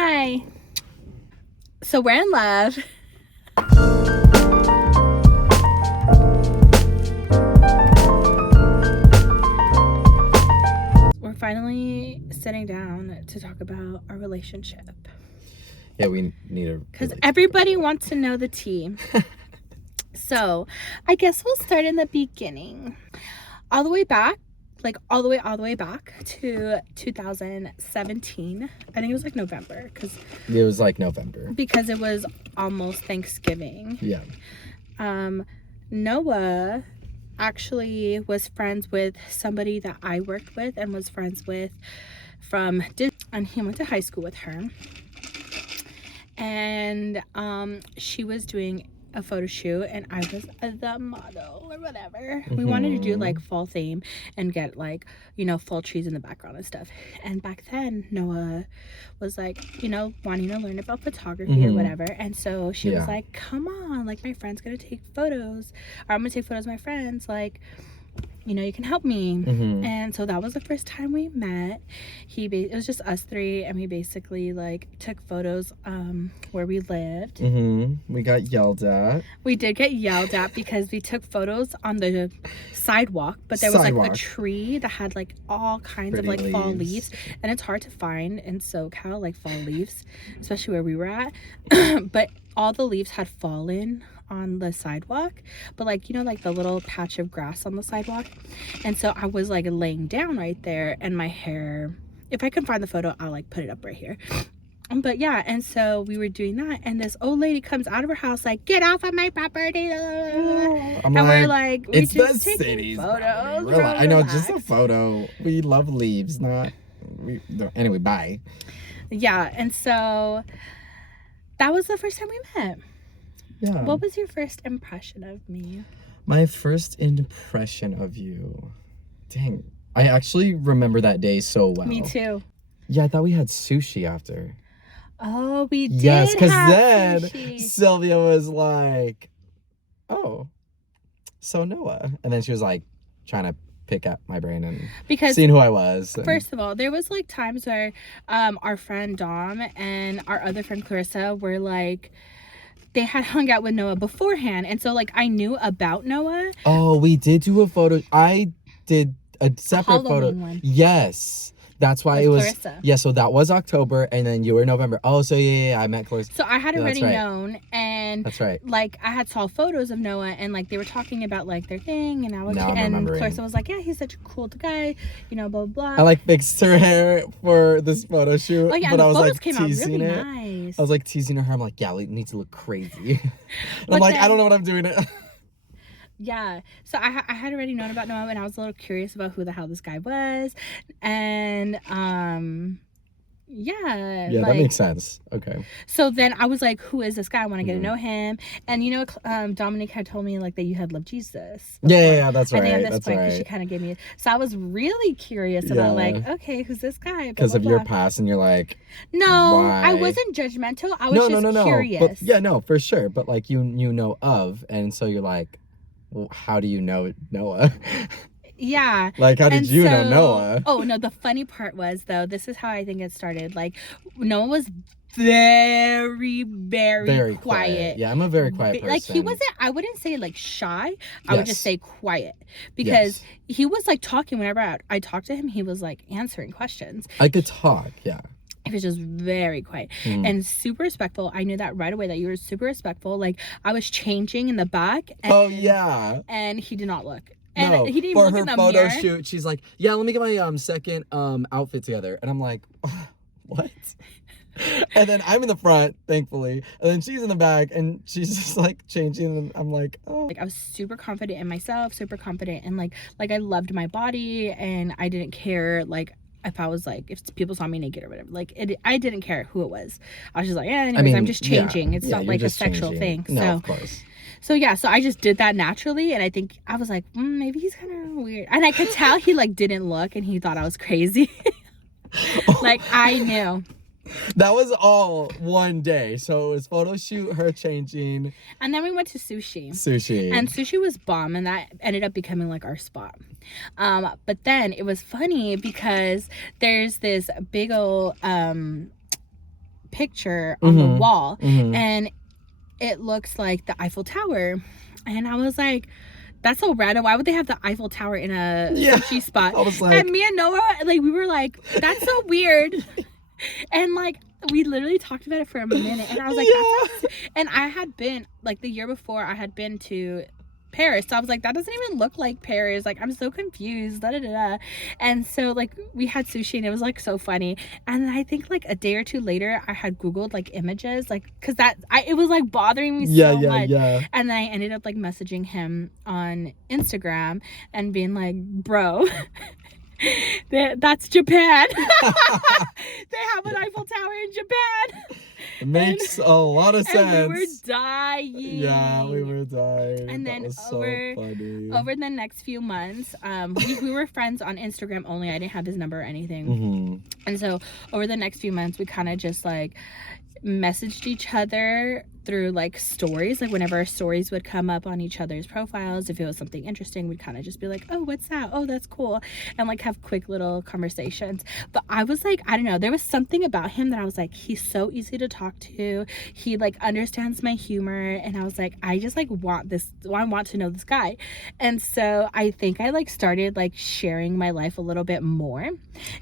Hi. So we're in love. We're finally sitting down to talk about our relationship. Yeah, we need a... Because everybody wants to know the tea. So I guess we'll start in the beginning. All the way back to 2017. I think it was like November. It was like November. Because it was almost Thanksgiving. Yeah. Noah actually was friends with somebody that I worked with and was friends with from Disney, and he went to high school with her. And she was doing a photo shoot and I was the model or whatever. We wanted to do like fall theme and get like, you know, fall trees in the background and stuff. And back then Noah was like, you know, wanting to learn about photography or whatever. And so she was like, come on, like my friend's gonna take photos, or I'm gonna take photos of my friends, like, you know, you can help me. And so that was the first time we met. It was just us three, and we basically like took photos where we lived. We got yelled at. We did get yelled at because we took photos on the sidewalk, but there was like a tree that had like all kinds of like fall leaves, and it's hard to find in SoCal, like fall leaves, especially where we were at. But all the leaves had fallen on the sidewalk, but like, you know, like the little patch of grass on the sidewalk. And so I was like laying down right there, and my hair, if I can find the photo, I'll like put it up right here. But yeah, and so we were doing that, and this old lady comes out of her house like, get off of my property. And we're like, we it's just the taking city's photos. I know, just a photo. We love leaves, anyway, bye. Yeah, and so that was the first time we met. Yeah. What was your first impression of me? My first impression of you. Dang. I actually remember that day so well. Me too. Yeah, I thought we had sushi after. Oh, we did. Yes, because then sushi. Sylvia was like, oh, so Noah. And then she was like trying to pick at my brain and seeing who I was. First of all, there was like times where our friend Dom and our other friend Clarissa were like, they had hung out with Noah beforehand, and so like I knew about Noah. Oh, we did do a photo. I did a separate photo. One. Yes, that's why it was Clarissa. Yeah, so that was October, and then you were November. Oh, so yeah, I met Clarissa. So I had already known, and that's right. Like I had saw photos of Noah, and like they were talking about like their thing, and and Clarissa was like, yeah, he's such a cool guy, you know, blah blah. I like fixed her hair for this photo shoot, but I was like teasing it. Nice. I was like teasing her. I'm like, yeah, it needs to look crazy. And I'm like, I don't know what I'm doing. Yeah, so I had already known about Noah, and I was a little curious about who the hell this guy was, and yeah, that makes sense. Okay. So then I was like, who is this guy? I want to get to know him. And you know, Dominique had told me like that you had loved Jesus before. Yeah, that's right. I think at this point, because she kind of gave me so I was really curious about like, okay, who's this guy? Because of your past, and you're like, no, why? I wasn't judgmental. I was just curious. But, yeah, no, for sure. But like you know of, and so you're like, well, how do you know Noah? Yeah. Like, how did you know Noah? Oh, no, the funny part was, though, this is how I think it started. Like, Noah was very, very quiet. Yeah, I'm a very quiet person. Like, he wasn't, I wouldn't say, like, shy. I would just say quiet. Because he was, like, talking whenever I talked to him. He was, like, answering questions. I could talk, yeah. He was just very quiet and super respectful. I knew that right away that you were super respectful. Like, I was changing in the back. And, and he did not look. And no, he didn't even look in the mirror. For her photo shoot, she's like, yeah, let me get my second outfit together. And I'm like, oh, what? And then I'm in the front, thankfully. And then she's in the back, and she's just like changing. And I'm like, oh. Like, I was super confident in myself, super confident. And like I loved my body, and I didn't care, like, if I was like, if people saw me naked or whatever, like I didn't care who it was. I was just like, yeah, anyways, I'm just changing. It's not like a sexual thing. No, of course. So yeah, so I just did that naturally, and I think I was like, maybe he's kind of weird, and I could tell he like didn't look, and he thought I was crazy. Like I knew. That was all one day. So it was photo shoot, her changing. And then we went to sushi. And sushi was bomb, and that ended up becoming like our spot. But then it was funny because there's this big old picture on the wall, Mm-hmm. and it looks like the Eiffel Tower. And I was like, that's so random. Why would they have the Eiffel Tower in a sushi spot? I was like, and me and Noah, like, we were like, that's so weird. And like, we literally talked about it for a minute, and I was like, yeah. and I had been, like, the year before, I had been to Paris, so I was like, that doesn't even look like Paris, like, I'm so confused, da da da da. And so, like, we had sushi, and it was like so funny. And then I think like a day or two later, I had Googled like images, like, because it was like bothering me so much. And then I ended up like messaging him on Instagram and being like, bro, that's Japan. They have an Eiffel Tower in Japan. It makes a lot of sense. And we were dying. Yeah, we were dying. And that then was so funny. over the next few months, we were friends on Instagram only. I didn't have his number or anything. Mm-hmm. And so over the next few months, we kind of just like messaged each other through like stories. Like whenever our stories would come up on each other's profiles, if it was something interesting, we'd kind of just be like, oh, what's that? Oh, that's cool. And like have quick little conversations. But I was like, I don't know, there was something about him that I was like, he's so easy to talk to. He like understands my humor. And I was like, I just like want to know this guy. And so I think I like started like sharing my life a little bit more.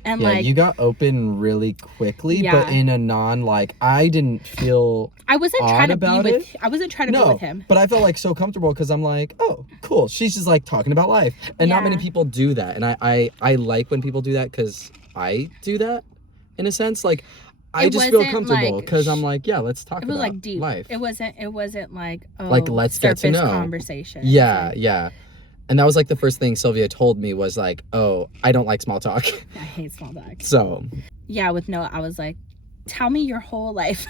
And yeah, like, you got open really quickly, but in a non, like, I didn't feel I wasn't trying to about be it. with I wasn't trying to be with him. But I felt like so comfortable because I'm like, oh, cool. She's just like talking about life. And not many people do that. And I like when people do that because I do that in a sense. Like, I just feel comfortable because I'm like, yeah, let's talk about life. It was like deep. Life. It wasn't like, oh, like, let's get to know. Conversation. Yeah, yeah. And that was like the first thing Sylvia told me was like, oh, I don't like small talk. I hate small talk. So. Yeah, with Noah, I was like, tell me your whole life.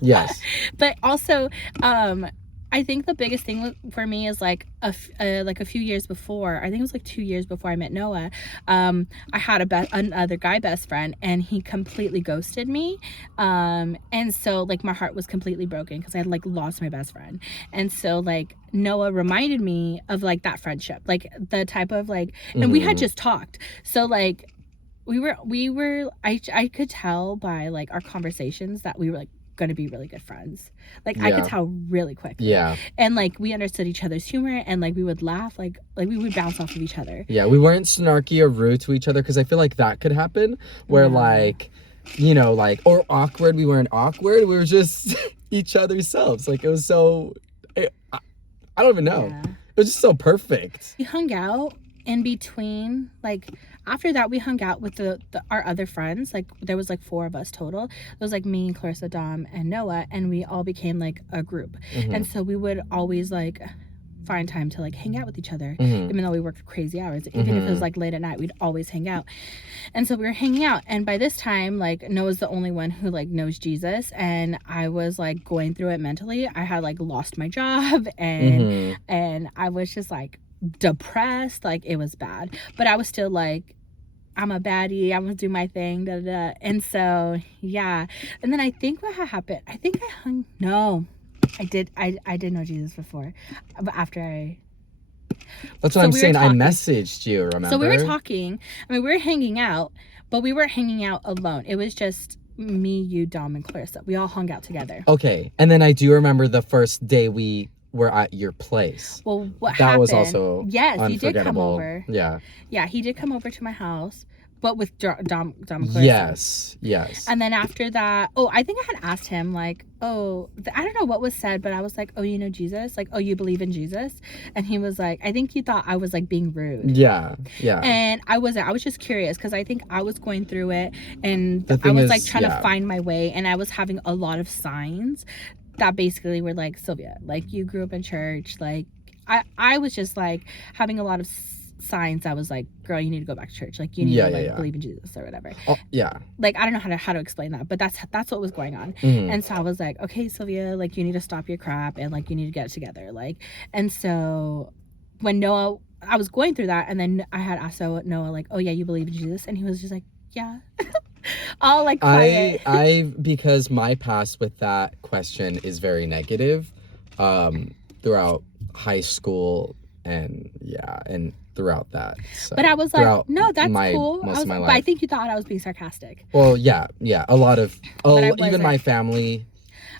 Yes. But also, I think the biggest thing for me is like a few years before, I think it was like 2 years before I met Noah, I had another guy best friend, and he completely ghosted me. And so like my heart was completely broken because I had like lost my best friend. And so like Noah reminded me of like that friendship, like the type of like, and we had just talked. So like we were I could tell by like our conversations that we were like going to be really good friends. Like I could tell really quick. Yeah. And like we understood each other's humor, and like we would laugh, like we would bounce off of each other. Yeah, we weren't snarky or rude to each other, because I feel like that could happen where like, you know, like, or awkward. We weren't awkward. We were just each other's selves. Like it was so, I don't even know. Yeah. It was just so perfect. We hung out in between, like after that we hung out with our other friends. Like there was like 4 of us total. It was like me, Clarissa, Dom, and Noah, and we all became like a group. And so we would always like find time to like hang out with each other, even though we worked crazy hours. Even if it was like late at night, we'd always hang out. And so we were hanging out, and by this time like Noah's the only one who like knows Jesus, and I was like going through it mentally. I had like lost my job, and and I was just like depressed. Like it was bad, but I was still like, I'm a baddie, I'm gonna do my thing, da, da, da. And so yeah. And then I think what had happened, I think I did know Jesus before, but after that's what I'm saying. I messaged you, remember? So we were talking, I mean, we were hanging out, but we weren't hanging out alone. It was just me, you, Dom, and Clarissa. We all hung out together. Okay. And then I do remember the first day we were at your place. Well, what happened? That was also he did come over. Yeah. Yeah, he did come over to my house, but with Dom and Clarissa. Yes. And then after that, I think I had asked him like, I don't know what was said, but I was like, oh, you know Jesus? Like, oh, you believe in Jesus? And he was like, I think he thought I was like being rude. Yeah. And I wasn't. I was just curious because I think I was going through it, and I was like trying to find my way, and I was having a lot of signs that basically were like, Sylvia, like you grew up in church. Like I was just like having a lot of signs. I was like, girl, you need to go back to church. Like you need to believe in Jesus or whatever. Oh, yeah. Like I don't know how to explain that, but that's what was going on. And so I was like, okay, Sylvia, like you need to stop your crap, and like you need to get it together. Like, and so when Noah, I was going through that, and then I had asked Noah like, oh yeah, you believe in Jesus? And he was just like, yeah. All like quiet. I because my past with that question is very negative throughout high school, and throughout that. So, but I was like, no, that's cool. Most of my life. But I think you thought I was being sarcastic. Well, yeah. A lot of, even my family,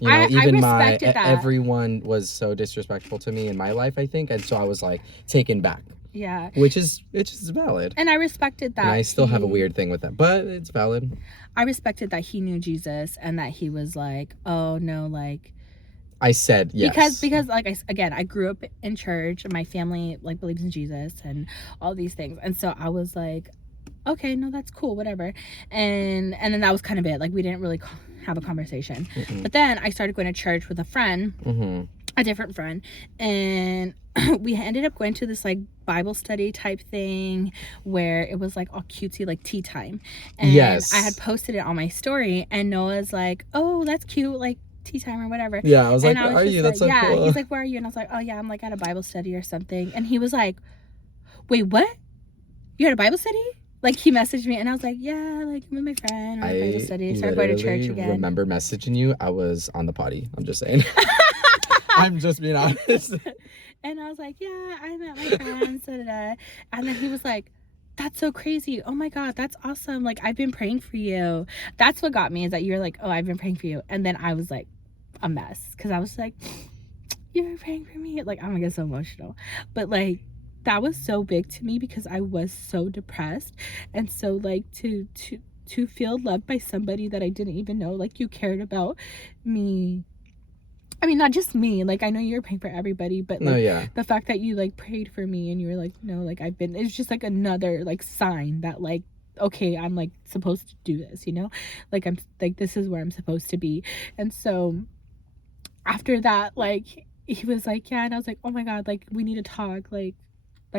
you know, even everyone was so disrespectful to me in my life, I think. And so I was like taken back. Yeah. Which is valid. And I respected that. And I still have a weird thing with that, but it's valid. I respected that he knew Jesus and that he was like, oh no, like, I said yes. Because like I grew up in church and my family like believes in Jesus and all these things. And so I was like, okay, no, that's cool, whatever. And then that was kind of it. Like we didn't really have a conversation. Mm-hmm. But then I started going to church with a friend, mm-hmm. a different friend, and we ended up going to this like Bible study type thing where it was like all cutesy, like tea time. And yes. I had posted it on my story and Noah's like, oh, that's cute, like tea time or whatever. Yeah, I was like, where are you? That's so cool. He's like, where are you? And I was like, oh yeah, I'm like at a Bible study or something. And he was like, wait, what? You had a Bible study? Like he messaged me and I was like, yeah, like I'm with my friend. I Bible study. Started going to church again. I remember messaging you. I was on the potty. I'm just saying. I'm just being honest. And I was like, yeah, I met my friends. And then he was like, that's so crazy. Oh my God, that's awesome. Like I've been praying for you. That's what got me, is that you're like, oh, I've been praying for you. And then I was like a mess because I was like, you've been praying for me. Like I'm gonna get so emotional. But like that was so big to me because I was so depressed. And so like to feel loved by somebody that I didn't even know, like you cared about me. I mean, not just me, like I know you're praying for everybody, but like the fact that you like prayed for me and you were like, no, like it's just like another like sign that like, okay, I'm like supposed to do this, you know, like I'm like, this is where I'm supposed to be. And so after that, like he was like, yeah, and I was like, oh my God, like we need to talk, like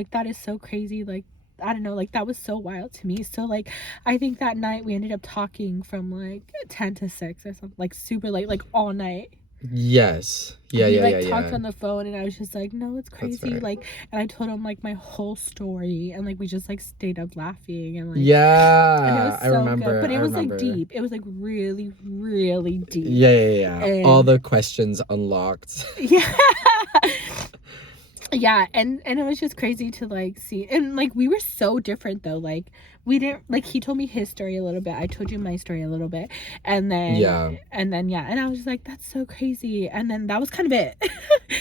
that is so crazy, like I don't know, like that was so wild to me. So like I think that night we ended up talking from like 10 to 6 or something, like super late, like all night. Yes. Yeah, we talked on the phone and I was just like, no, it's crazy. Right. Like, and I told him like my whole story and like we just like stayed up laughing and like, yeah, and it was so I remember good. But it was like deep. It was like really, really deep. Yeah. And all the questions unlocked. Yeah. Yeah, and it was just crazy to like see, and like we were so different though. Like we didn't, like he told me his story a little bit, I told you my story a little bit, and then and I was just like, that's so crazy. And then that was kind of it.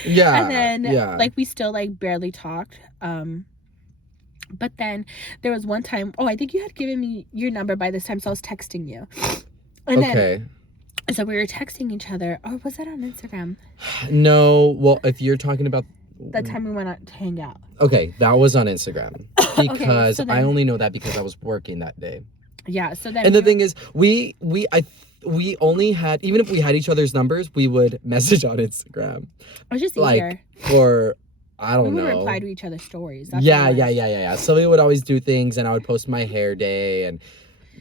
Yeah. And then like we still like barely talked. But then there was one time, I think you had given me your number by this time, so I was texting you. And then so we were texting each other, or was that on Instagram? No, well, if you're talking about that time we went out to hang out. Okay, that was on Instagram. Because I only know that because I was working that day. Yeah, so then... And the thing is, we only had... Even if we had each other's numbers, we would message on Instagram. It was just easier. Or, I don't know. We would reply to each other's stories. That's yeah. So we would always do things, and I would post my hair day, and...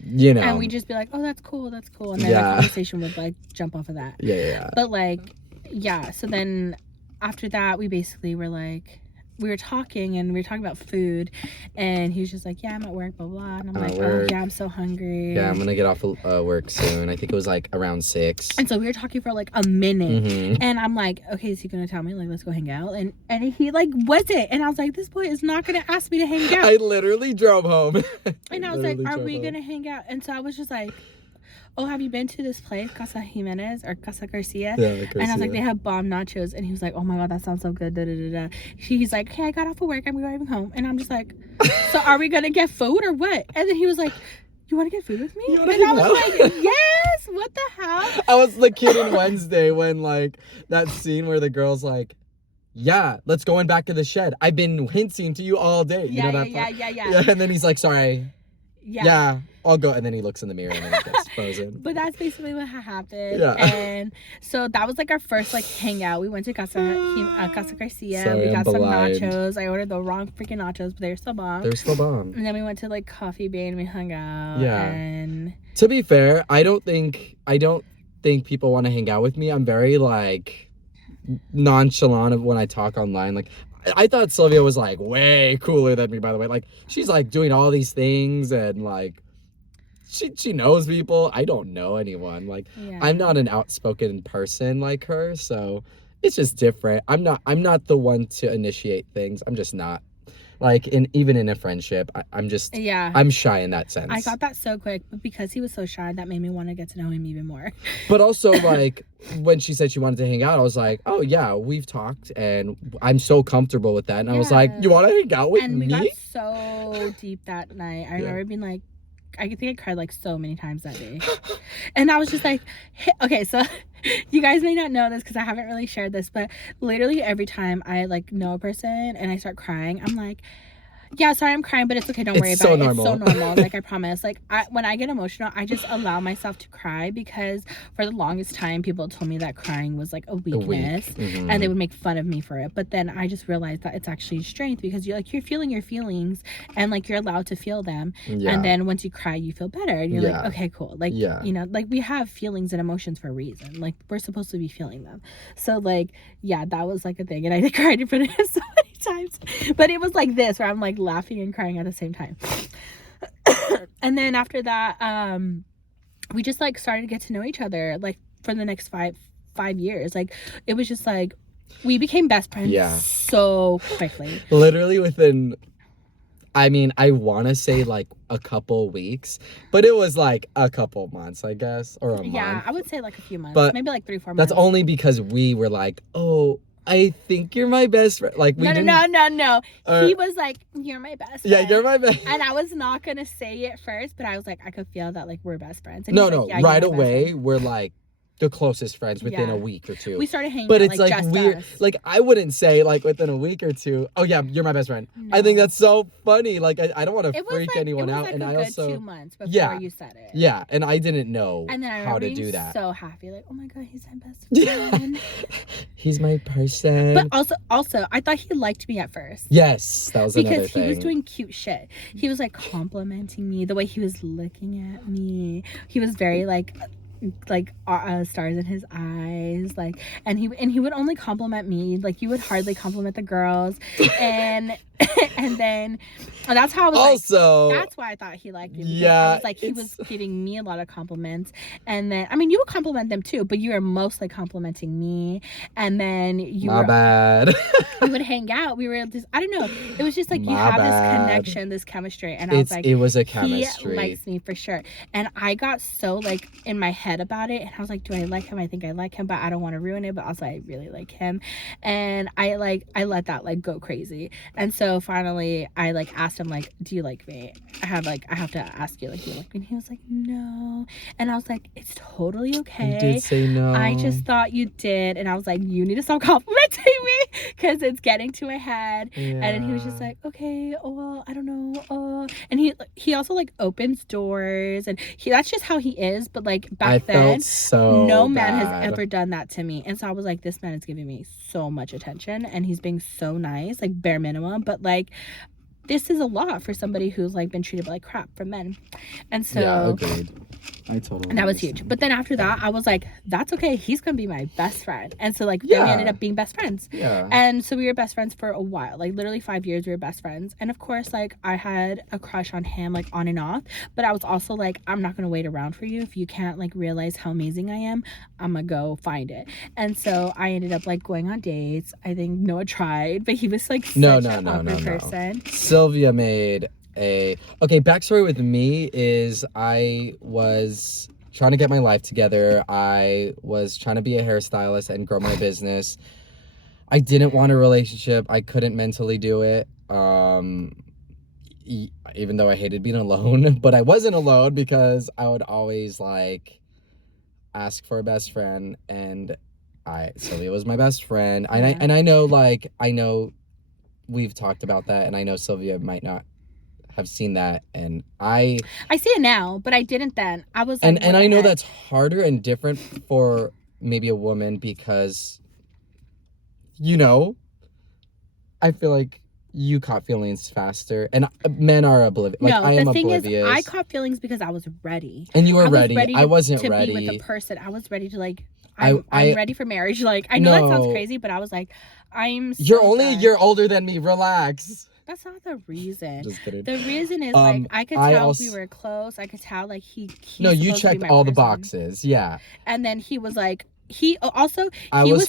You know. And we'd just be like, oh, that's cool. And then the conversation would, like, jump off of that. Yeah. But, like, so then... After that, we basically were like, we were talking about food, and he was just like, yeah, I'm at work, blah, blah. And I'm like, oh, yeah, I'm so hungry. Yeah, I'm going to get off work soon. I think it was like around 6. And so we were talking for like a minute, and I'm like, okay, is he going to tell me, like, let's go hang out? And he like wasn't. And I was like, this boy is not going to ask me to hang out. I literally drove home. And I was like, are we going to hang out? And so I was just like, oh, have you been to this place, Casa Jimenez or Casa Garcia? Yeah, Garcia. And I was like, they have bomb nachos. And he was like, oh my God, that sounds so good. He's like, hey, I got off of work. I'm driving home. And I'm just like, so are we going to get food or what? And then he was like, you want to get food with me? And I was like, yes, what the hell? I was the kid in Wednesday when like that scene where the girl's like, yeah, let's go in back to the shed. I've been hinting to you all day. You know that part? Yeah. And then he's like, sorry. Yeah, I'll go. And then he looks in the mirror and then he gets frozen. But that's basically what happened. Yeah. And so that was like our first like hangout. We went to Casa Garcia. Sorry, we got some nachos. I ordered the wrong freaking nachos, but they're still bomb. And then we went to like Coffee Bean and we hung out. Yeah. And to be fair, I don't think people want to hang out with me. I'm very like nonchalant when I talk online. Like, I thought Sylvia was like way cooler than me, by the way. Like, she's like doing all these things and like she knows people. I don't know anyone. Like, I'm not an outspoken person like her, so it's just different. I'm not the one to initiate things. I'm just not. Like even in a friendship, I'm just I'm shy in that sense. I got that so quick, but because he was so shy, that made me want to get to know him even more. But also, like, when she said she wanted to hang out, I was like, oh yeah, we've talked and I'm so comfortable with that. And I was like, you want to hang out with me? And we got so deep that night. I remember being like, I think I cried like so many times that day. And I was just like, okay, so you guys may not know this because I haven't really shared this, but literally every time I like know a person and I start crying, I'm like, yeah, sorry I'm crying, but it's okay, don't worry about it. It's so normal. Like, I promise. Like, when I get emotional, I just allow myself to cry, because for the longest time people told me that crying was like a weakness, and they would make fun of me for it. But then I just realized that it's actually strength, because you're feeling your feelings, and like you're allowed to feel them, and then once you cry you feel better, and you're like, okay, cool. Like, you know, like we have feelings and emotions for a reason. Like, we're supposed to be feeling them. So like, yeah, that was like a thing, and I cried in front of him so many times, but it was like this, where I'm like laughing and crying at the same time. And then after that, we just like started to get to know each other, like for the next five years. Like, it was just like we became best friends so quickly, literally within, I mean, I want to say like a couple weeks, but it was like a couple months, I guess, or a month. I would say like a few months, but maybe like 3-4 months. That's only because we were like, oh, I think you're my best friend. Like, we no. He was like, you're my best friend. Yeah, you're my best. And I was not gonna say it first, but I was like, I could feel that like we're best friends. And no, right away we're like the closest friends within a week or two. We started hanging but out, it's like weird. Us. Like, I wouldn't say like within a week or two, oh yeah, you're my best friend. No. I think that's so funny. Like, I don't want to freak anyone out. Like, and I also 2 months before you said it. Yeah, and I didn't know and then I how to do that. So happy, like, oh my god, he's my best friend. He's my person. But also, I thought he liked me at first. Yes, that was another thing. Because he was doing cute shit. He was like complimenting me, the way he was looking at me. He was very like stars in his eyes, like, and he would only compliment me. Like, you would hardly compliment the girls, and and then that's how I was also like, that's why I thought he liked me, because I was like, he was giving me a lot of compliments. And then, I mean, you would compliment them too, but you were mostly complimenting me. And then you we would hang out. We were just, I don't know, it was just like, you have this connection, this chemistry, and I was like, it was a chemistry. He likes me for sure. And I got so like in my head about it, and I was like, do I like him? I think I like him, but I don't want to ruin it, but also I really like him. And I let that like go crazy. And so finally I like asked him, like, do you like me? I have to ask you, like, do you like me? And he was like, no. And I was like, it's totally okay. You did say no. I just thought you did. And I was like, you need to stop complimenting me, because it's getting to my head. And then he was just like, okay, oh well, I don't know. And he also like opens doors, and that's just how he is. But like back then, no man has ever done that to me. And so I was like, this man is giving me so much attention, and he's being so nice, like bare minimum, but like this is a lot for somebody who's like been treated like crap from men. And so agreed. I totally and that was huge. But then after that, I was like, that's okay, he's gonna be my best friend. And so like then we ended up being best friends. And so we were best friends for a while, like literally 5 years we were best friends. And of course, like, I had a crush on him, like on and off, but I was also like, I'm not gonna wait around for you. If you can't like realize how amazing I am, I'm gonna go find it. And so I ended up like going on dates. I think Noah tried, but he was like such an awkward person. Sylvia made backstory with me is I was trying to get my life together. I was trying to be a hairstylist and grow my business. I didn't want a relationship. I couldn't mentally do it. Even though I hated being alone, but I wasn't alone, because I would always like ask for a best friend, and Sylvia was my best friend. And I know we've talked about that, and I know Sylvia might not have seen that, and I see it now, but I didn't then. I was like, and I know that's harder and different for maybe a woman, because, you know, I feel like you caught feelings faster, and men are oblivious. Like, I am oblivious. Is, I caught feelings because I was ready, and you were ready. I wasn't to ready be with a person. I was ready to like. I'm ready for marriage. Like, I know that sounds crazy, but I was like, you're only a year older than me. Relax. That's not the reason. Just kidding. The reason is like, I could tell we were close. I could tell like he no, you checked all the boxes. Yeah. And then he was like, he was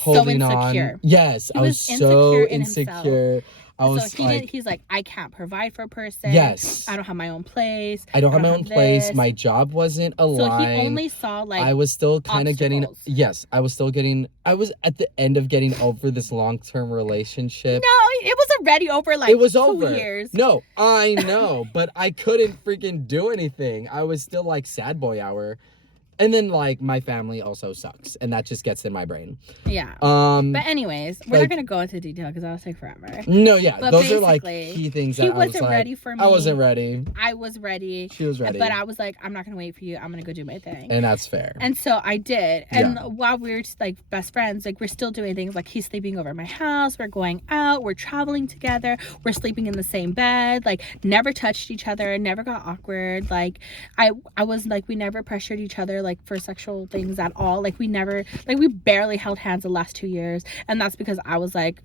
so insecure. On. Yes, I was so insecure. I was so he's like, I can't provide for a person. Yes. I don't have my own place. I don't have my own place. This. My job wasn't aligned. So he only saw like I was still kind of getting, obstacles. I was at the end of getting over this long-term relationship. No, it was already over like it was 2 over. years. No, I know, but I couldn't freaking do anything. I was still like sad boy hour. And then, like, my family also sucks, and that just gets in my brain. Yeah. But anyways, we're not gonna go into detail because that'll take forever. No, yeah, but those are like key things that he wasn't ready for me. I wasn't ready. I was ready. She was ready. But I was like, I'm not gonna wait for you. I'm gonna go do my thing. And that's fair. And so I did. And while we were just like best friends, like we're still doing things. Like he's sleeping over at my house. We're going out. We're traveling together. We're sleeping in the same bed. Like never touched each other. Never got awkward. Like I was like, we never pressured each other like for sexual things at all. Like we barely held hands the last 2 years, and that's because I was like,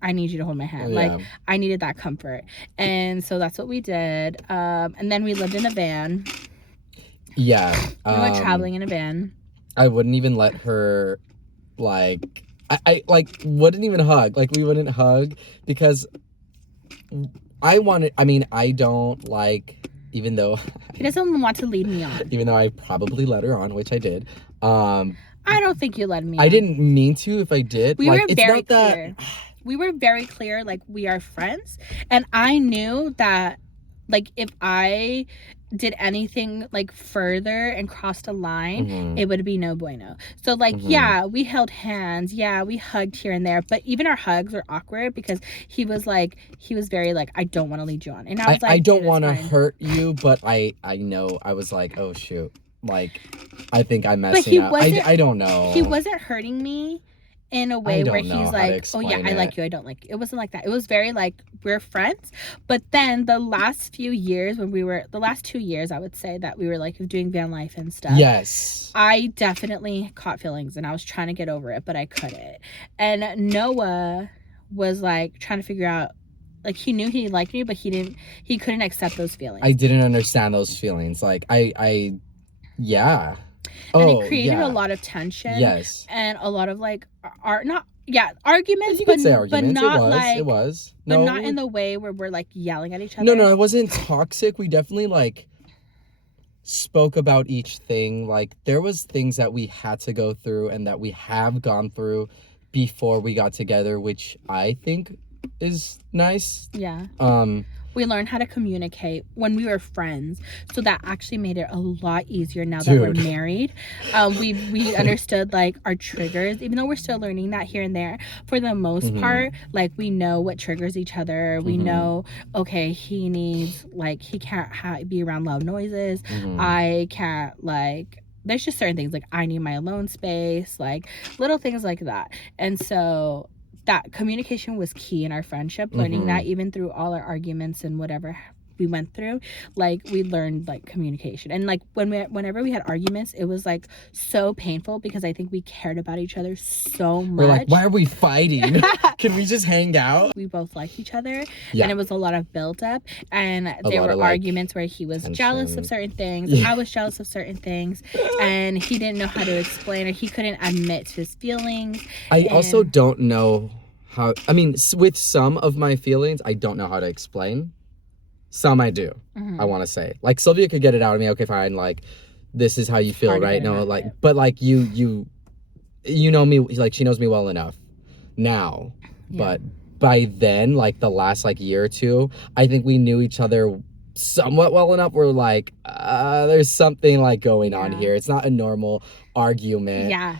I need you to hold my hand. Like I needed that comfort. And so that's what we did. And then we lived in a van. Yeah. We went traveling in a van. I wouldn't even let her like I like wouldn't even hug. Like we wouldn't hug because I don't like, even though he doesn't want to lead me on. Even though I probably led her on, which I did. I don't think you led me on. I didn't mean to. If I did, we were very clear. We were very clear, like we are friends, and I knew that, like if I did anything like further and crossed a line, it would be no bueno. So like yeah, we held hands, yeah, we hugged here and there, but even our hugs were awkward because he was very like, I don't want to lead you on, and I was like, I don't want to hurt you, but I know I was like, oh shoot, like I think I'm messing up. I don't know. He wasn't hurting me in a way where he's like, oh yeah, I like you, I don't like you. It wasn't like that. It was very like, we're friends. But then the last few years the last 2 years, I would say, that we were like doing van life and stuff. Yes. I definitely caught feelings and I was trying to get over it, but I couldn't. And Noah was like trying to figure out, like he knew he liked me, but he couldn't accept those feelings. I didn't understand those feelings. Like yeah. And it created a lot of tension. Yes. And a lot of like arguments, you could say arguments. But not it was. But not in the way where we're like yelling at each other. No, it wasn't toxic. We definitely like spoke about each thing. Like there was things that we had to go through and that we have gone through before we got together, which I think is nice. Yeah. We learned how to communicate when we were friends, so that actually made it a lot easier now that we're married. We understood like our triggers, even though we're still learning that here and there. For the most part, like we know what triggers each other. We know, okay, he needs like, he can't be around loud noises. I can't like, there's just certain things like I need my alone space, like little things like that. And so that communication was key in our friendship, learning that even through all our arguments and whatever we went through, like we learned like communication. And like whenever we had arguments, it was like so painful because I think we cared about each other so much. We're like, why are we fighting? Can we just hang out? We both liked each other, and it was a lot of build up, and there were arguments where he was jealous of certain things, I was jealous of certain things, and he didn't know how to explain, or he couldn't admit to his feelings. I also don't know how, I mean, with some of my feelings, I don't know how to explain. Some I do, I want to say. Like, Sylvia could get it out of me, okay, fine, like, this is how you feel, right? No, like, but, like, you know me, like, she knows me well enough now. But by then, like, the last, like, year or two, I think we knew each other somewhat well enough. We're like, there's something, like, going on here. It's not a normal argument. Yeah.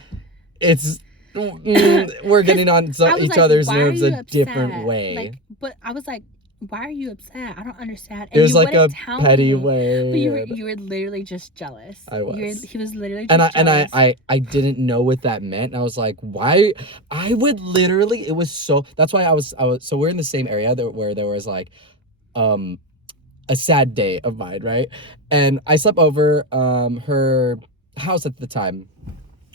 It's... we're getting on each other's nerves a different way. Like, but I was like, why are you upset? I don't understand. And it was like a petty way. But you were literally just jealous. I was. He was literally just jealous. And I didn't know what that meant. And I was like, why? I would literally, it was so, that's why I was, so we're in the same area where there was like a sad day of mine, right? And I slept over her house at the time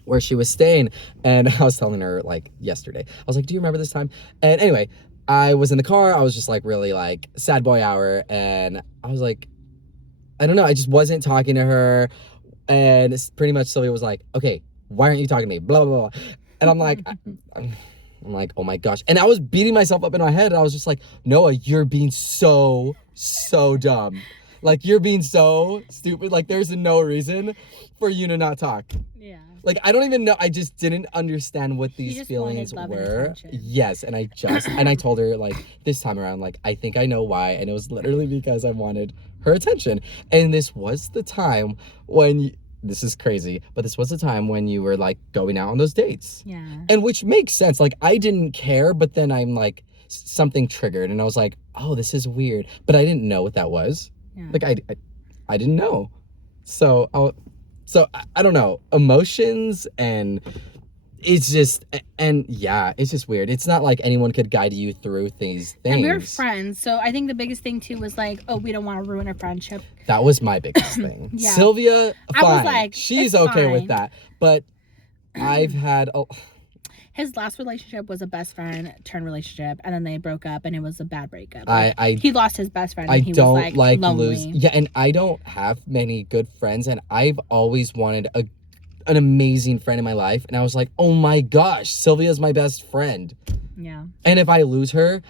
where she was staying. And I was telling her like yesterday, I was like, do you remember this time? And anyway, I was in the car, I was just like really like sad boy hour, and I was like, I don't know, I just wasn't talking to her, and pretty much Sylvia was like, okay, why aren't you talking to me, blah, blah, blah, and I'm like, I'm like, oh my gosh. And I was beating myself up in my head. I was just like, Noah, you're being so dumb. Like, you're being so stupid. Like, there's no reason for you to not talk. Yeah. Like, I don't even know. I just didn't understand what these feelings were. Yes. And I told her, like, this time around, like, I think I know why. And it was literally because I wanted her attention. And this was the time when, this is crazy, but this was the time when you were, like, going out on those dates. Yeah. And which makes sense. Like, I didn't care, but then I'm like, something triggered. And I was like, oh, this is weird. But I didn't know what that was. Yeah. Like, I didn't know. So I don't know, emotions, and it's just, and yeah, it's just weird. It's not like anyone could guide you through these things. And we were friends, so I think the biggest thing too was like, oh, we don't want to ruin our friendship. That was my biggest thing. Yeah. Sylvia, fine. I was like, she's okay with that. But I've had his last relationship was a best friend turn relationship, and then they broke up, and it was a bad breakup. He lost his best friend. And he was like lonely. Yeah, and I don't have many good friends, and I've always wanted an amazing friend in my life, and I was like, oh my gosh, Sylvia's my best friend. Yeah. And if I lose her,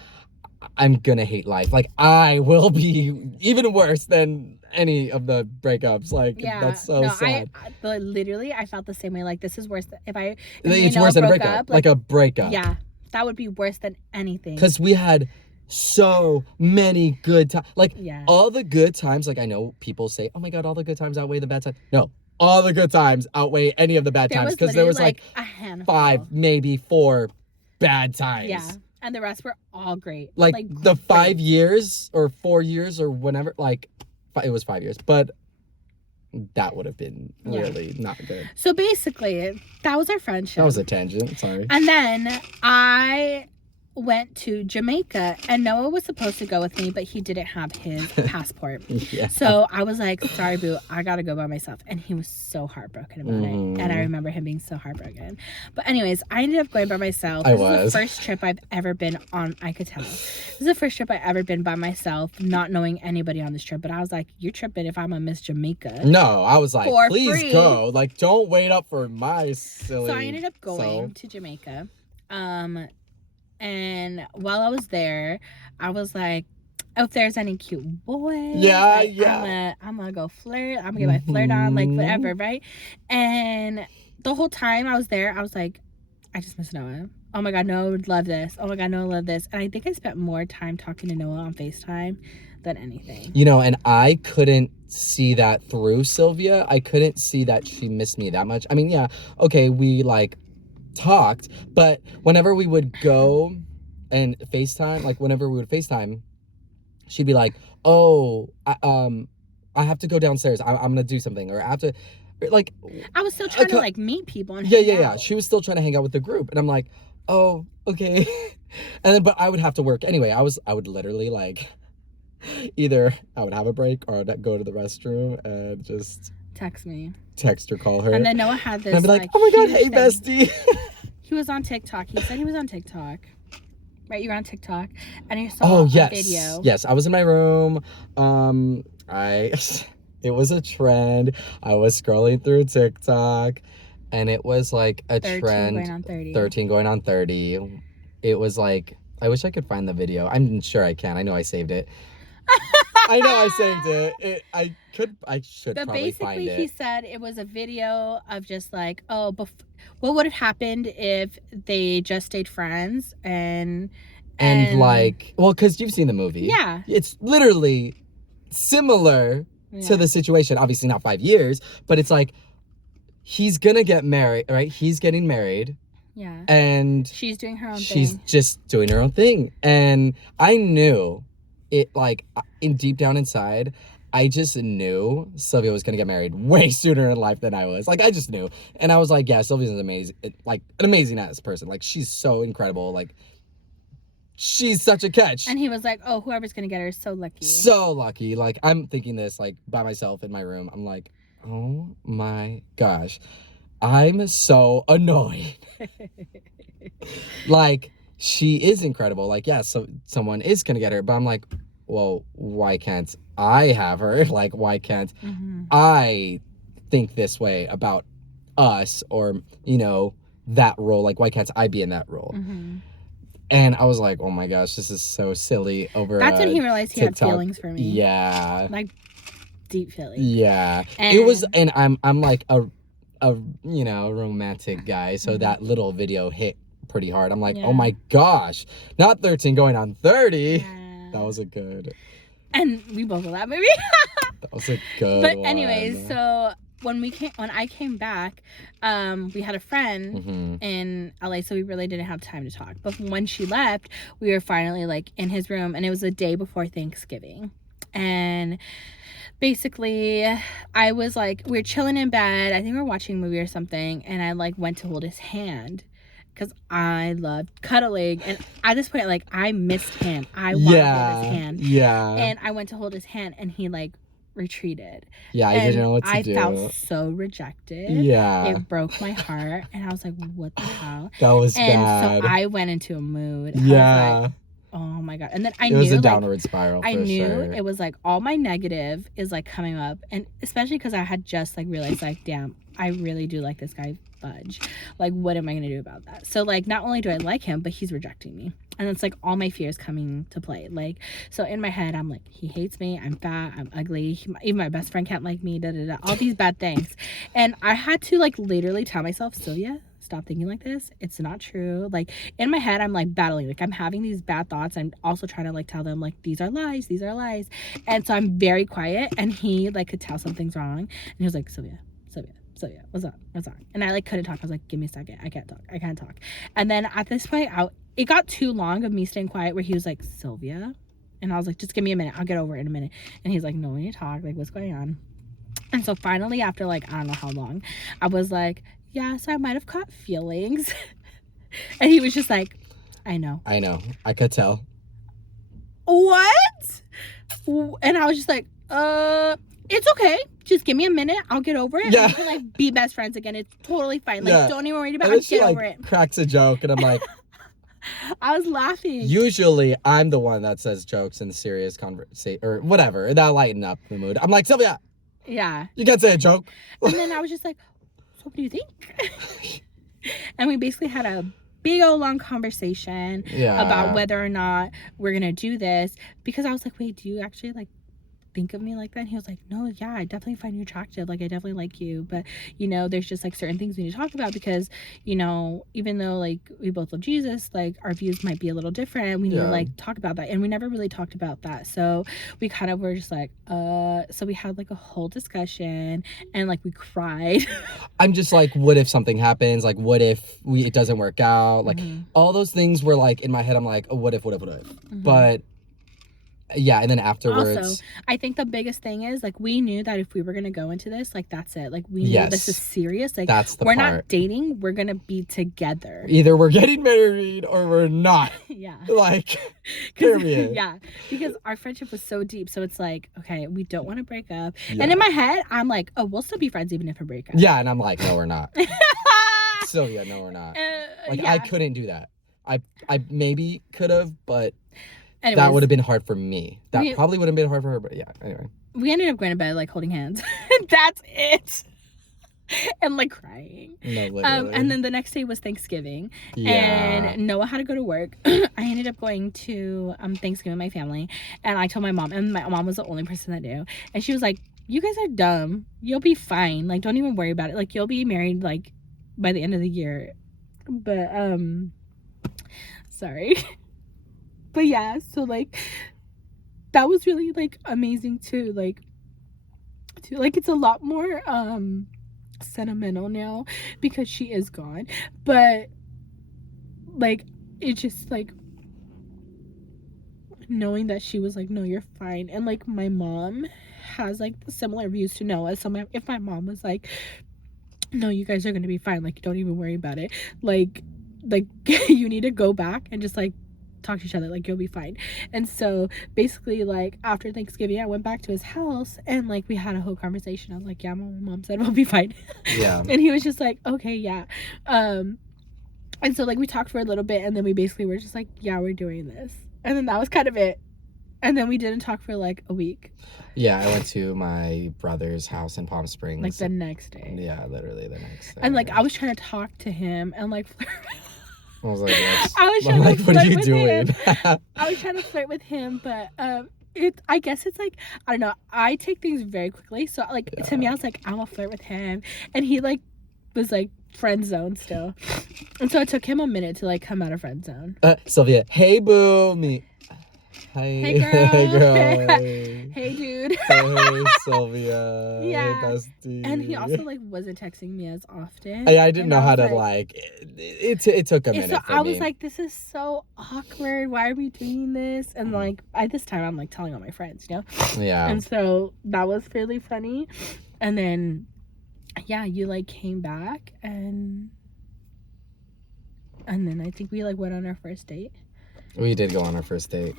I'm gonna hate life. Like, I will be even worse than any of the breakups. Like, yeah, that's so sad. Literally, I felt the same way. Like, this is worse. It's worse than a breakup. Like a breakup. Yeah, that would be worse than anything. Because we had so many good times. Like, all the good times. Like, I know people say, oh my God, all the good times outweigh the bad times. No, all the good times outweigh any of the bad times. Because there was like a handful. 5, maybe 4 bad times. Yeah. And the rest were all great. Like the 5 years or 4 years or whenever, like, it was 5 years, but that would have been really not good. So basically, that was our friendship. That was a tangent, sorry. And then I went to Jamaica, and Noah was supposed to go with me, but he didn't have his passport. Yeah. So I was like, sorry, boo, I gotta go by myself. And he was so heartbroken about it. And I remember him being so heartbroken. But anyways, I ended up going by myself. This is the first trip I've ever been on. I could tell. This is the first trip I've ever been by myself, not knowing anybody on this trip. But I was like, you're tripping if I'm a Miss Jamaica. No, I was like, please go. Like, don't wait up for my silly. So I ended up going to Jamaica. And while I was there, I was like, oh, if there's any cute boys, I'm gonna go flirt. I'm gonna get my flirt on, like, whatever, right? And the whole time I was there, I was like, I just miss Noah. Oh my God, Noah would love this. Oh my God, Noah would love this. And I think I spent more time talking to Noah on FaceTime than anything. You know, and I couldn't see that through Sylvia. I couldn't see that she missed me that much. I mean, yeah, okay, we like talked, but whenever we would go and FaceTime, like whenever we would FaceTime, she'd be like, oh, I have to go downstairs, I'm gonna do something, or I have to, like, I was still trying to like meet people and yeah, she was still trying to hang out with the group, and I'm like, oh, okay. And then, but I would have to work anyway. I would literally, like, either I would have a break or I'd go to the restroom and just text or call her. And then Noah had this, and I'd be like, oh my God, hey, bestie. He was on TikTok. He said he was on TikTok. Right, you were on TikTok, and you saw a video. Yes, I was in my room. It was a trend. I was scrolling through TikTok, and it was like a 13 trend. 13 going on 30. It was like, I wish I could find the video. I'm sure I can. I know I saved it. I know I saved it. I should probably find it. Basically, he said it was a video of just like, oh, what would have happened if they just stayed friends and like, well, because you've seen the movie. Yeah. It's literally similar to the situation. Obviously not 5 years, but it's like, he's gonna get married, right? He's getting married. Yeah. And she's doing her own thing. She's just doing her own thing. And I knew it, like, in deep down inside, I just knew Sylvia was gonna get married way sooner in life than I was. Like, I just knew. And I was like, yeah, Sylvia's amazing, like, an amazing ass person. Like, she's so incredible. Like, she's such a catch. And he was like, oh, whoever's gonna get her is so lucky. So lucky. Like, I'm thinking this, like, by myself in my room. I'm like, oh my gosh, I'm so annoyed. Like, she is incredible. Like, yeah, so someone is gonna get her, but I'm like, well, why can't I have her? Like, why can't I think this way about us, or, you know, that role, like, why can't I be in that role? Mm-hmm. And I was like, oh my gosh, this is so silly over That's when he realized he TikTok. had feelings for me. Yeah. Like, deep feelings. Yeah. And it was, and I'm like a you know, romantic guy, so that little video hit pretty hard. I'm like, oh my gosh, not 13 going on 30. Yeah. That was a good. And we both love that movie. That was a good But one. anyways, so when I came back, we had a friend in LA, so we really didn't have time to talk. But when she left, we were finally like in his room, and it was the day before Thanksgiving. And basically, I was like, we were chilling in bed. I think we were watching a movie or something, and I like went to hold his hand because I loved cuddling. And at this point, like, I missed him. I wanted to hold his hand. Yeah. And I went to hold his hand, and he like retreated. Yeah, I didn't know what to do. I felt so rejected. Yeah. It broke my heart, and I was like, what the hell? That was and bad. So I went into a mood. Yeah. I was like, oh my god. And then I knew it was a like, downward spiral. I knew sure. It was like all my negative is like coming up, and especially because I had just like realized like, damn, I really do like this guy Fudge. Like, what am I gonna do about that? So like, not only do I like him, but he's rejecting me, and it's like all my fears coming to play. Like, so in my head, I'm like, he hates me, I'm fat, I'm ugly, even my best friend can't like me, da da da, all these bad things. And I had to like literally tell myself, Sylvia, stop thinking like this. It's not true. Like, in my head, I'm like battling, like I'm having these bad thoughts. I'm also trying to like tell them like, these are lies, these are lies. And so I'm very quiet, and he like could tell something's wrong, and he was like, Sylvia, what's up? And I like couldn't talk. I was like, give me a second, I can't talk. And then at this point, it got too long of me staying quiet, where he was like, Sylvia, and I was like, just give me a minute, I'll get over it in a minute. And he's like, no, we need to talk, like, what's going on? And so finally, after like, I don't know how long, I was like, yeah, so I might have caught feelings. And he was just like, I know, I could tell. What? And I was just like, it's okay, just give me a minute, I'll get over it. Yeah. We can like be best friends again. It's totally fine. Like, don't even worry about it. Get over it. Cracks a joke, and I'm like, I was laughing. Usually, I'm the one that says jokes in the serious conversation or whatever that lighten up the mood. I'm like, Sylvia, yeah, you can't say a joke. And then I was just like, so what do you think? And we basically had a big old long conversation about whether or not we're gonna do this, because I was like, wait, do you actually like think of me like that? And he was like, no, yeah, I definitely find you attractive, like I definitely like you, but you know, there's just like certain things we need to talk about, because you know, even though like we both love Jesus, like our views might be a little different. We need to like talk about that, and we never really talked about that. So we kind of were just like, so we had like a whole discussion, and like we cried. I'm just like, what if something happens? Like, what if it doesn't work out? Like, all those things were like in my head. I'm like, oh, what if? But yeah, and then afterwards, also, I think the biggest thing is like, we knew that if we were gonna go into this, like, that's it. Like, we knew this is serious. Like, that's the we're part. not dating, we're gonna be together. Either we're getting married or we're not. Yeah. Like, period. Yeah, because our friendship was so deep. So it's like, okay, we don't want to break up. Yeah. And in my head, I'm like, oh, we'll still be friends even if we break up. Yeah, and I'm like, no, we're not. Sylvia, no, we're not. Like, I couldn't do that. I maybe could have, but anyways, that would have been hard for me. That probably would have been hard for her, but yeah, anyway. We ended up going to bed, like, holding hands. That's it. And, like, crying. No, literally. And then the next day was Thanksgiving. Yeah. And Noah had to go to work. I ended up going to Thanksgiving with my family. And I told my mom. And my mom was the only person that knew. And she was like, you guys are dumb. You'll be fine. Like, don't even worry about it. Like, you'll be married, like, by the end of the year. But, sorry. But yeah, so like that was really like amazing too. Like it's a lot more sentimental now because she is gone. But like, it's just like knowing that she was like, no, you're fine. And like, my mom has like similar views to Noah. So if my mom was like, no, you guys are gonna be fine, like, don't even worry about it, like you need to go back and just like talk to each other, like, you'll be fine. And so basically, like, after Thanksgiving, I went back to his house, and like, we had a whole conversation. I was like, yeah, my mom said we'll be fine. Yeah. And he was just like, okay, yeah. And so like, we talked for a little bit, and then we basically were just like, yeah, we're doing this. And then that was kind of it. And then we didn't talk for like a week. Yeah, I went to my brother's house in Palm Springs. Like the next day. Yeah, literally the next day. And like I was trying to talk to him and like I was like, what are you doing? I was trying to flirt with him, but I guess it's like, I don't know, I take things very quickly. So like to me, I was like, I'm gonna flirt with him, and he like was like friend zone still, and so it took him a minute to like come out of friend zone. Sylvia, hey boo, me. Hi. Hey girl. Hey girl. Hey. Hey dude. Hey Sylvia. Yeah. Hey bestie. And he also like wasn't texting me as often. I didn't know how to like. It took a minute. So for I me. was like, this is so awkward. Why are we doing this? And like at this time, I'm like telling all my friends, you know. Yeah. And so that was fairly funny. And then, yeah, you like came back and then I think we like went on our first date. We did go on our first date.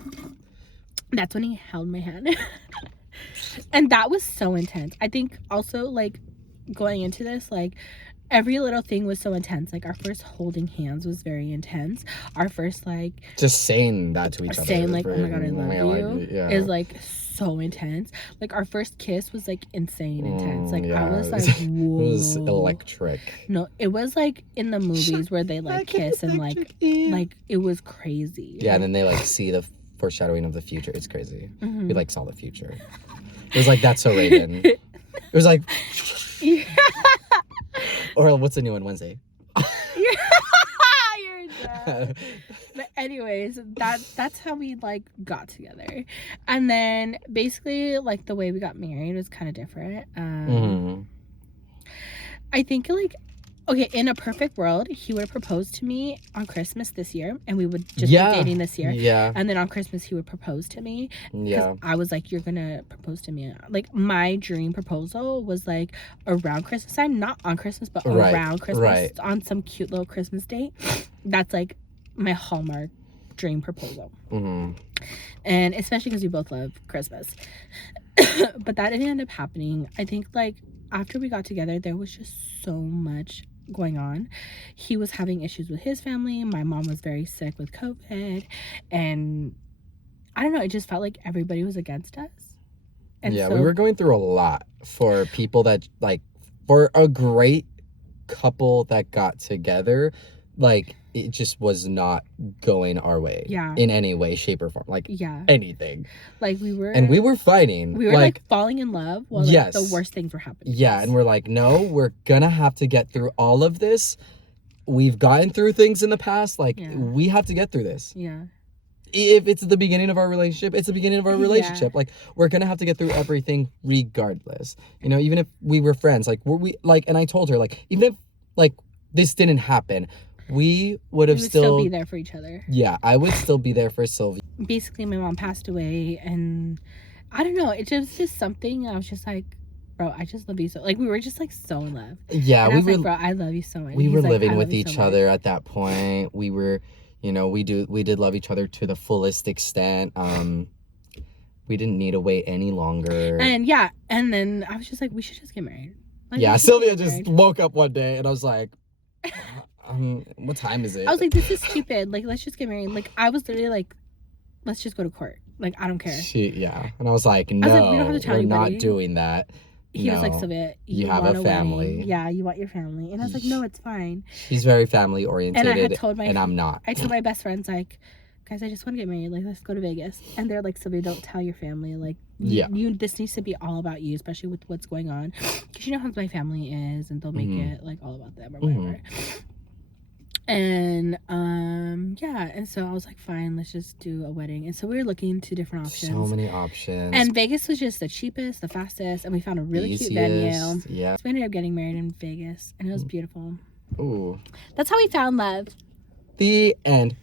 That's when he held my hand. And that was so intense. I think also like going into this, like every little thing was so intense. Like our first holding hands was very intense. Our first like just saying that to each other. Saying like, oh my god, I love you yeah. is like so intense. Like our first kiss was like insane intense. Like yeah. I was like, whoa. It was electric. No, it was like in the movies where they like kiss and like it was crazy. Yeah, and then they like see the foreshadowing of the future. It's crazy. Mm-hmm. We like saw the future. It was like That's So Raven. It was like, yeah. Or what's the new one, Wednesday? You're dumb. But anyways, that's how we like got together. And then basically like the way we got married was kind of different. I think like, okay, in a perfect world, he would propose to me on Christmas this year, and we would just be dating this year. Yeah. And then on Christmas, he would propose to me. Yeah. I was like, you're gonna propose to me. Like, my dream proposal was like around Christmas time, not on Christmas, but around Christmas, on some cute little Christmas date. That's like my hallmark dream proposal. And especially because we both love Christmas. But that didn't end up happening. I think like after we got together, there was just so much going on. He was having issues with his family. My mom was very sick with COVID, and I don't know, it just felt like everybody was against us. And yeah, so, we were going through a lot for people that like, for a great couple that got together, like it just was not going our way. Yeah. In any way, shape, or form. Like anything. Like we were fighting. We were like falling in love while like, the worst things were happening. Yeah, and we're like, no, we're gonna have to get through all of this. We've gotten through things in the past. Like we have to get through this. Yeah. If it's the beginning of our relationship, it's the beginning of our relationship. Like we're gonna have to get through everything regardless. You know, even if we were friends, like we like, and I told her like, even if like this didn't happen, we would still be there for each other. Yeah, I would still be there for Sylvia. Basically, my mom passed away, and I don't know, it was just something. I was just like, bro, I just love you so. Like we were just like so in love. Yeah, and I was like, bro, I love you so much. We were living with each other at that point. We were, you know, we did love each other to the fullest extent. We didn't need to wait any longer. And and then I was just like, we should just get married. Like, yeah, Sylvia just woke up one day, and I was like, what time is it? I was like, this is stupid. Like, let's just get married. Like, I was literally like, let's just go to court. Like, I don't care. And I was like, no, we don't have to tell anybody. Not doing that. He was like, Sylvia, you have a family. Wedding. Yeah, you want your family. And I was like, no, it's fine. He's very family oriented, and I had told and I'm not. I told my best friends, like, guys, I just want to get married. Like, let's go to Vegas. And they're like, Sylvia, don't tell your family. Like, this needs to be all about you, especially with what's going on. Because you know how my family is, and they'll make it like all about them or whatever. And and so I was like, fine, let's just do a wedding. And so we were looking into different options. So many options. And Vegas was just the cheapest, the fastest, and we found a really cute venue. Yeah. So we ended up getting married in Vegas, and it was beautiful. Ooh. That's how we found love. The end.